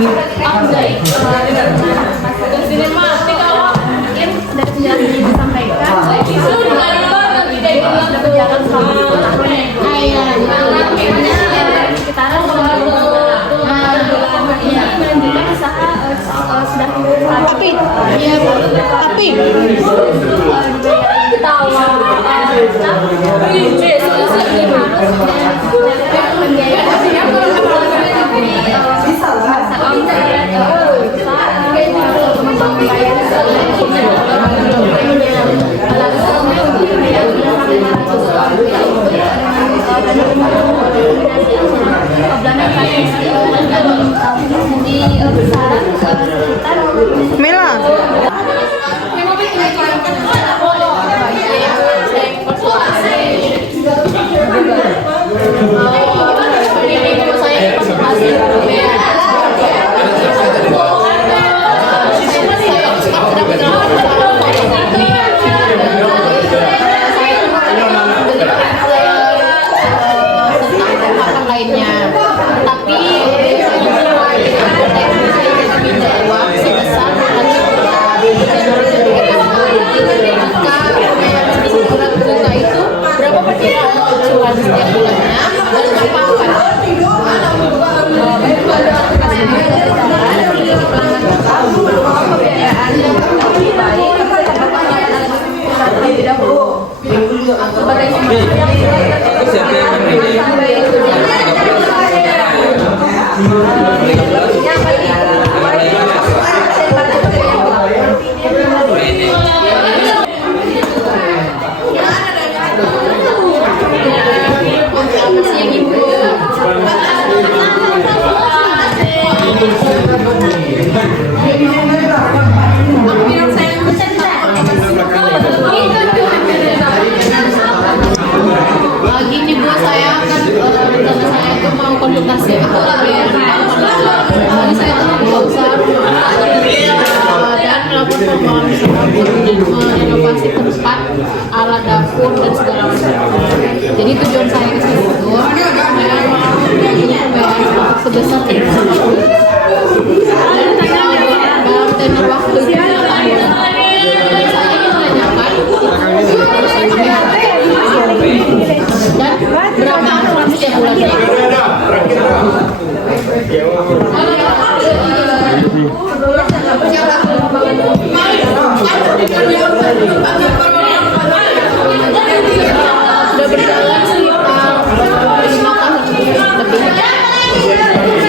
dari penjelasan yang disampaikan sudah berjalan selama 2 tahun ya. Sekitaran bulan ini melanjutkan usaha sedang tapi Mela. Gini Bu, saya kan rencana saya itu mau konsultasi itu saya dan melakukan pengembangan usaha untuk merenovasi tempat alat dapur dan segala macam. Jadi tujuan saya ke sini itu saya mau pembayaran sebesar 3 juta. Dalam tenor waktu itu saya ingin menanyakan dan berapa setiap bulannya. Sudah berjalan sekitar 5 tahun lebih.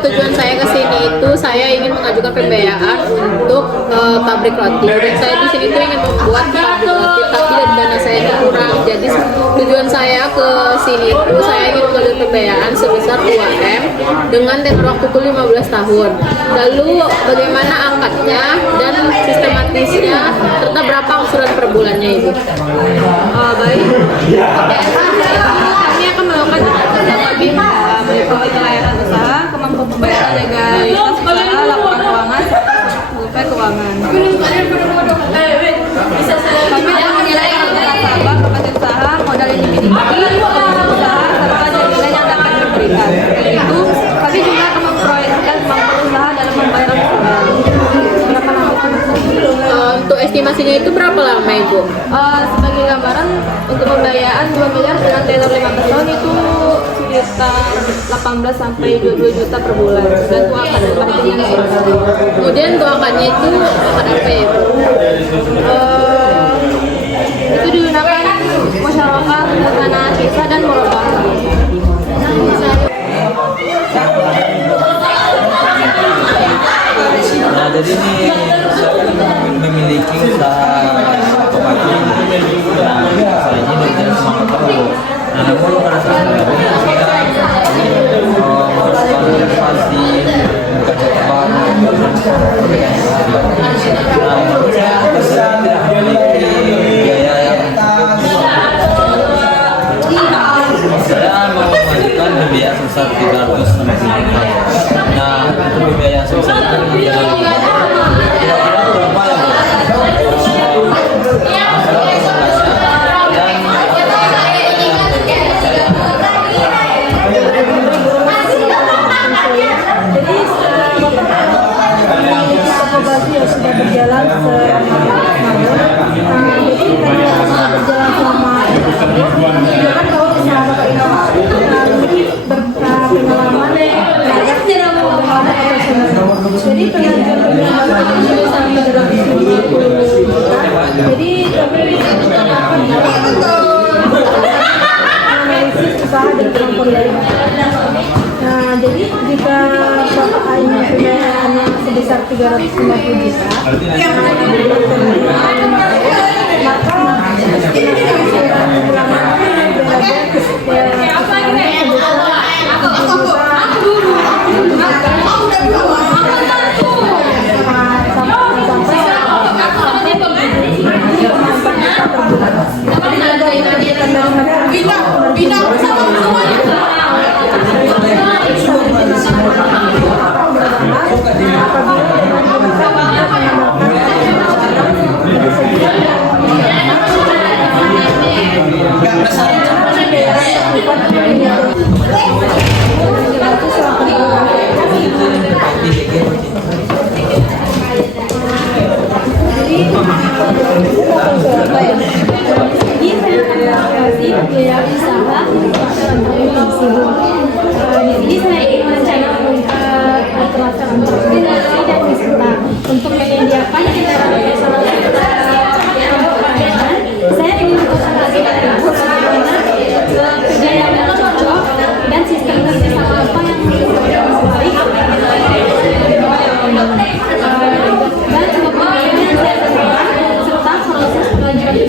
Tujuan saya ke sini itu saya ingin mengajukan pembiayaan untuk pabrik roti. Dan saya di sini tuh ingin membuat pabrik roti, tapi dana saya itu kurang. Jadi tujuan saya ke sini itu saya ingin mengajukan pembiayaan sebesar 2M dengan tenor waktu 15 tahun. Lalu bagaimana angkatnya dan sistematisnya serta berapa angsuran per bulannya Ibu? Baik. Kami akan melakukan lebih meliputi kelayakan usaha, kemampuan pembayaran, legalitas usaha, laporan keuangan, survei keuangan. Kami akan menilai kinerja nasabah, kapasitas usaha, modal yang dimiliki, usaha, serta nilai yang dapat diberikan. Itu kami juga akan memproyeksikan kemampuan usaha dalam pembayaran usaha. Berapa lama? Untuk estimasinya itu berapa lama Ibu? Sebagai gambaran untuk pembiayaan 2 miliar dengan tenor 15 tahun itu sekitar 18 sampai 22 juta per bulan. Dan tuakan pastinya. Kemudian tuakannya itu akan apa ya Bu? Itu digunakan musyawarah dana sisa dan murabah. Nah, jadi ini memiliki usaha otomatis. Nah, usaha ini dari semangat terus. Nah, namun pada saat ini kita melakukan renovasi, bukan jasa baru, perbaikan yang bisa dilakukan. Nah, menurut saya tidak memiliki biaya Kira-kira berapa lagi? Inkubasi yang sudah berjalan selama jadi karena sudah berjalan selama itu kan kalau misalnya lebih berpengalaman jadi pengajuan itu sampai 250 juta jadi kami analisis usaha dan kemampuan dari nah jadi jika Bapak ingin pembayarannya sebesar 350 juta biaya usaha jadi saya ingin merencana pelaksanaan koordinasi dan wisata untuk menyediakan saya ingin konsultasi dengan ibu bagaimana kerja yang cocok dan sistem kerjasama apa yang baik dan untuk pembayaran yang saya lakukan serta proses pengajuan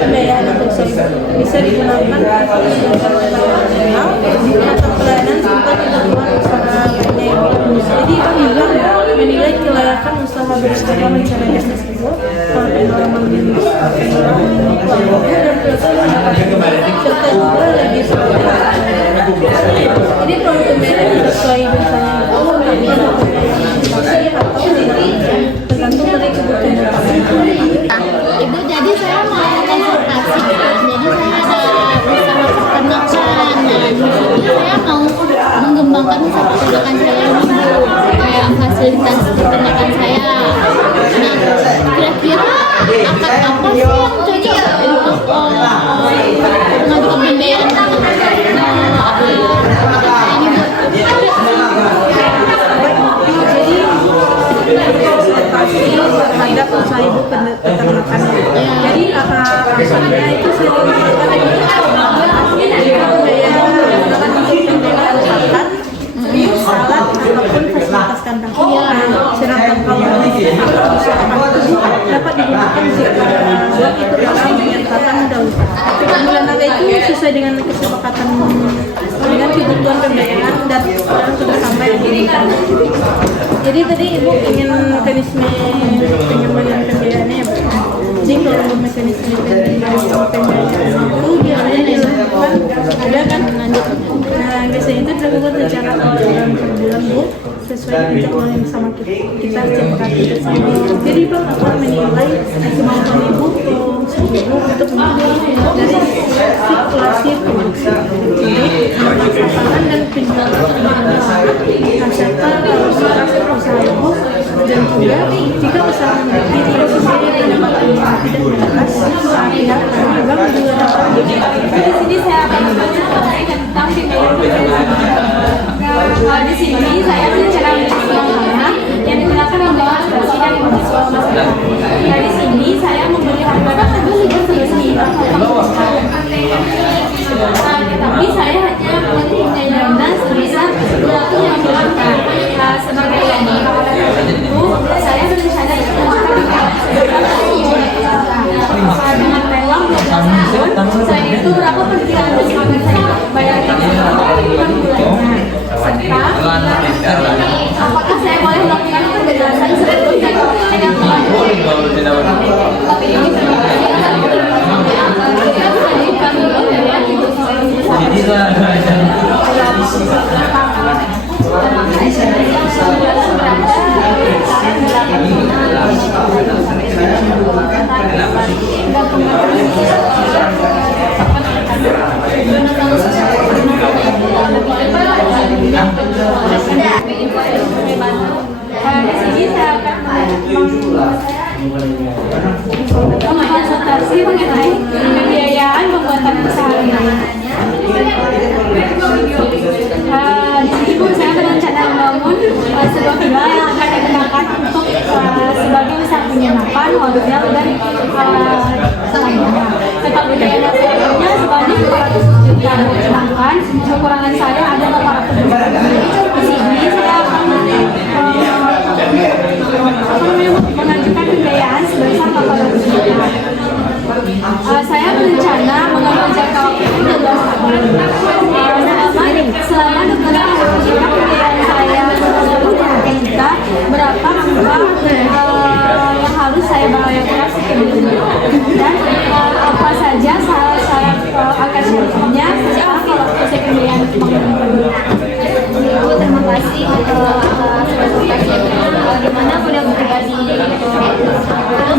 pembayarannya bagaimana. Bisa digunakan atau pelayanan serta ketentuan usaha lainnya. Jadi kami menilai kelayakan usaha berusaha mencari tersebut pengalaman serta juga lagi jadi produk pembayaran sesuai tergantung dari kebutuhan. Ibu, jadi saya mau konsultasi. Jadi saya ada usaha peternakan. Nah, di situ saya mau mengembangkan usaha peternakan saya ini, Bu. Kayak fasilitas peternakan saya. Nah, kira-kira akad apa sih yang cocok untuk mengajukan pembayaran terhadap usaha ibu peternakan. Jadi alasannya itu saya salat ataupun fasilitas kandang sedangkan kalau dapat digunakan jika itu dalam menyatakan dahulu. Pemilihan harga itu sesuai dengan kesepakatan dengan kebutuhan pembayaran dan kerjasama yang diinginkan. Jadi tadi ibu ingin mekanisme pengembalian pembayarannya ya, Bu. Jadi kalau mekanisme pembayaran itu biasanya dilakukan ada kan nah biasanya itu dilakukan secara per bulan, Bu, sesuai dengan jadwal yang sama kita sepakati bersama. Jadi Bang akan menilai kemampuan ibu untuk mengatur dari sirkulasi produksi, pengelolaan dan penjualan serta usaha ibu dan juga jika usaha memiliki posisi pendapatan yang tidak beratas saat pihak bank juga dapat. di sini saya akan membahas tentang di sini saya bicara tentang yang digunakan membawa asuransi dan investasi masyarakat. Nah, di sini saya memberi harga tetapi saya hanya mempunyai dana sebesar 250 juta. Sebagai itu saya berencana dengan peluang 12 tahun. Selain itu berapa perkiraan Di sini saya akan konsultasi mengenai pembiayaan pembuatan keseharian. Di sini Bu, saya berencana membangun sebuah villa yang akan digunakan untuk sebagai usaha penginapan, hotel dan lainnya. Tetap biaya nasabahnya sebanyak 200 juta. Sedangkan kekurangan saya ada 800 juta. Di sini saya akan mengajukan pembiayaan sebesar 800 juta. Saya berencana mengambil jangka waktu 12 tahun. Selama 12 tahun jika pembiayaan saya 10 juta, berapa angka yang harus saya bayarkan sebelumnya, dan apa saja syarat akan syaratnya setelah kalau proses pembiayaan Bu, terima kasih atas konsultasinya. Di mana sudah pribadi itu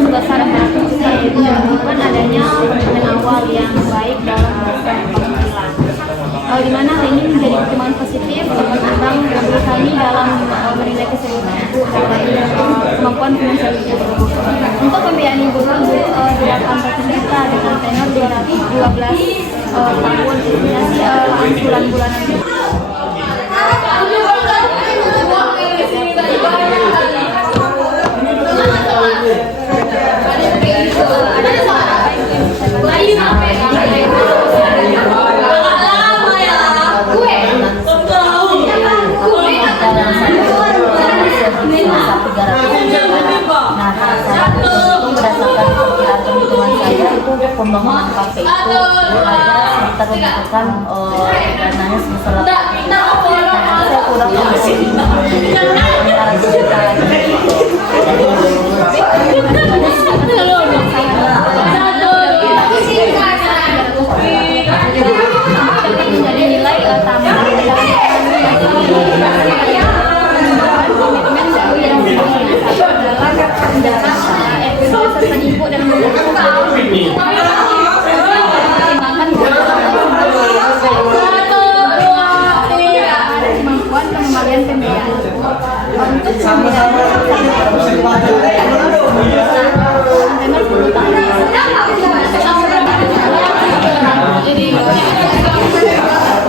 sebesar 100 menunjukkan adanya pertumbuhan awal yang baik dalam pembangunan. Di mana hal ini menjadi perkembangan positif berkembang bagi kami dalam menilai keseluruhan Ibu kemampuan finansial Ibu. Untuk pembiayaan Ibu tersebut 800 juta dengan tenor 12 tahun, angsuran bulanan. Pembangunan kafe itu ada sekitar membutuhkan dananya sebesar saya kurang Jadi nilai tambah Ibu dan kemampuan pengembalian pembiayaan untuk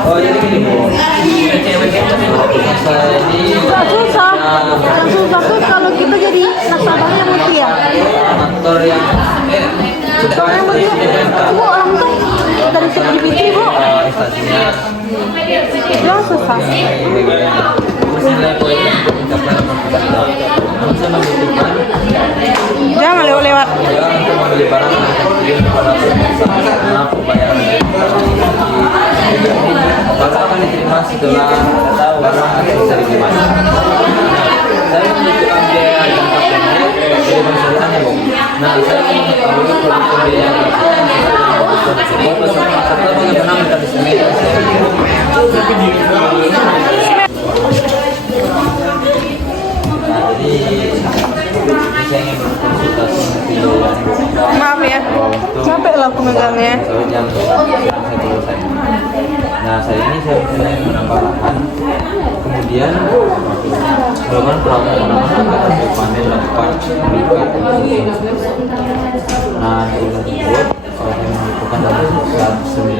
Oh jadi gini Bu, cewek itu saya ini susah tuh kalau kita jadi nasabahnya mutia. aktor yang Soalnya mutia, Bu, orang tuh dari ChatGPT, Bu. instansinya Yang susah. nilai poinnya mencapai 8 saya membutuhkan Jangan lewat-lewat. ya untuk membeli barang yang terpilih pada karena pembayaran barang akan diterima setelah barang bisa diterima. Saya membutuhkan biaya jangka pendek jadi masalahnya Bu. Nah saya ingin mengetahui produk biaya serta bagaimana mekanisme jadi saya ingin berkonsultasi Maaf ya, capek lah aku megangnya. yang saya selesai. Nah saya ini saya menambah lahan, kemudian melakukan perawatan agar panen dapat meningkat. Nah dengan tersebut saya membutuhkan dana sebesar 9.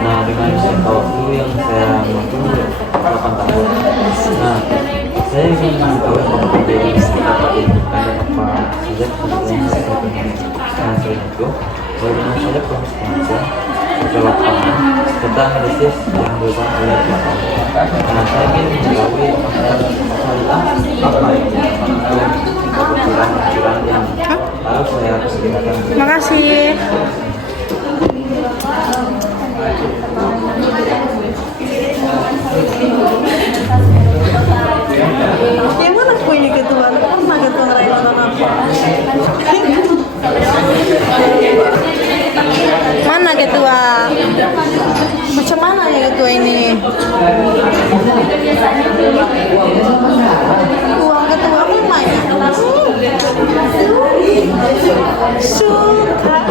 Nah dengan jangka waktu yang saya mampu 8 tahun. Nah saya ingin mengetahui apa yang dapat dilakukan apa saja kebutuhan saya penuhi. Nah selain itu bagaimana saja proses pengajian jawab pangan serta analisis yang dilakukan oleh pelapor. Nah saya ingin mengetahui apa kebutuhan yang harus saya sediakan. Terima kasih. Yang mana kuenya ketuan? Mana ketuan rayon apa? Mana ketua? macam mana ya ketua ini? Uang ketua apa main? Suka